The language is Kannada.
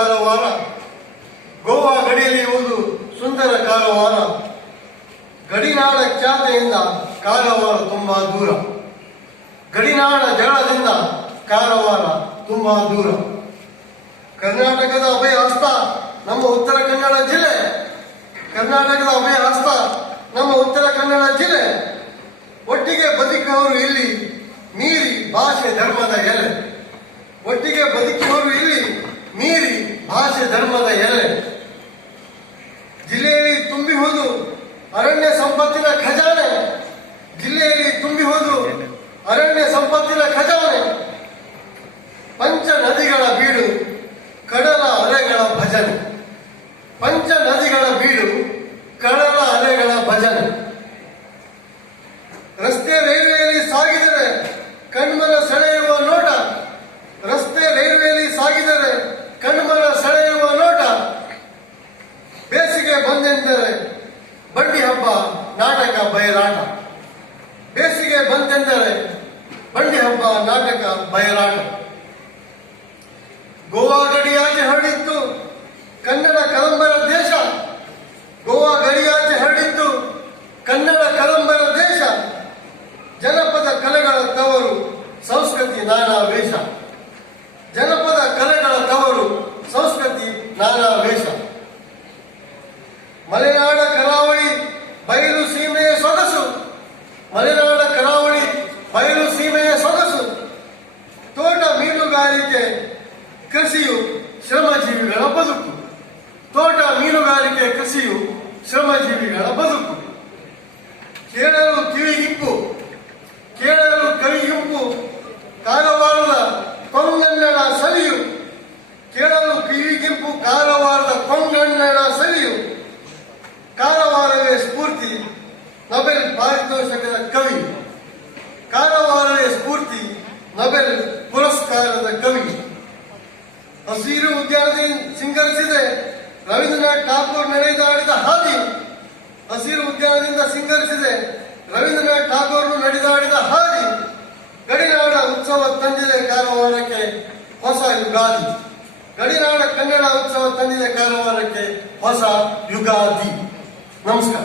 ಕಾರವಾರ ಗೋವಾ ಗಡಿಯಲ್ಲಿ ಇರುವುದು ಸುಂದರ ಕಾರವಾರ ಗಡಿನಾಡ ಖ್ಯಾತೆಯಿಂದ ಕಾರವಾರ ತುಂಬಾ ದೂರ. ಗಡಿನಾಡ ಜಗಳದಿಂದ ಕಾರವಾರ ತುಂಬಾ ದೂರ. ಕರ್ನಾಟಕದ ಅಭಯ ಹಸ್ತ ನಮ್ಮ ಉತ್ತರ ಕನ್ನಡ ಜಿಲ್ಲೆ. ಕರ್ನಾಟಕದ ಅಭಯ ಹಸ್ತ ನಮ್ಮ ಉತ್ತರ ಕನ್ನಡ ಜಿಲ್ಲೆ. ಒಟ್ಟಿಗೆ ಬದುಕುವವರು ಇಲ್ಲಿ ಮೀರಿ ಭಾಷೆ ಧರ್ಮದ ಎಲೆ. ಒಟ್ಟಿಗೆ ಬದುಕುವವರು ಇಲ್ಲಿ ಮೀರಿ ಭಾಷೆ ಧರ್ಮದ ಎಲೆ. ಜಿಲ್ಲೆಯಲ್ಲಿ ತುಂಬಿ ಹೋದು ಅರಣ್ಯ ಸಂಪತ್ತಿನ ಖಜಾನೆ. ಜಿಲ್ಲೆಯಲ್ಲಿ ತುಂಬಿ ಹೋದು ಅರಣ್ಯ ಸಂಪತ್ತಿನ ಖಜಾನೆ. ಪಂಚ ನದಿಗಳ ಬೀಡು, ಕಡಲ ಅಲೆಗಳ ಭಜನೆ. ಪಂಚ ನಾಟಕ ಬಯಲಾಟ. ಗೋವಾ ಗಡಿಯಾಗಿ ಹರಡಿತ್ತು. ಮೀನುಗಾರಿಕೆ ಕೃಷಿಯು ಶ್ರಮಜೀವಿಗಳ ಬದುಕು. ತೋಟ ಮೀನುಗಾರಿಕೆ ಕೃಷಿಯು ಶ್ರಮಜೀವಿಗಳ ಬದುಕು. ಕೇಳಲು ಕಿವಿಗಿಪ್ಪು ಕೇಳಲು ಕವಿಗಿಂಪು ಕಾರವಾರದ ಕೊಂಗಣ್ಣನ ಸರಿಯು ಕೇಳಲು ಕಿವಿಗಿಂಪು ಕಾರವಾರದ ಕೊಂಗಣ್ಣನ ಸರಿಯು ಕಾರವಾರವೇ ಸ್ಫೂರ್ತಿ, ನೊಬೆಲ್ ಪಾರಿತೋಷಕದ ಕವಿ. ನೊಬೆಲ್ ಪುರಸ್ಕಾರದ ಕವಿ ಹಸಿರು ಉದ್ಯಾನದಿಂದ ಸಿಂಗರಿಸಿದೆ. ರವೀಂದ್ರನಾಥ್ ಠಾಕೂರ್ ನಡೆದಾಡಿದ ಹಾದಿ ಹಸಿರು ಉದ್ಯಾನದಿಂದ ಸಿಂಗರಿಸಿದೆ. ರವೀಂದ್ರನಾಥ್ ಠಾಕೂರ್ ನಡೆದಾಡಿದ ಹಾದಿ ಗಡಿನಾಡ ಉತ್ಸವ ತಂದಿದೆ ಕಾರವಾರಕ್ಕೆ ಹೊಸ ಯುಗಾದಿ. ಗಡಿನಾಡ ಕನ್ನಡ ಉತ್ಸವ ತಂದಿದೆ ಕಾರವಾರಕ್ಕೆ ಹೊಸ ಯುಗಾದಿ. ನಮಸ್ಕಾರ.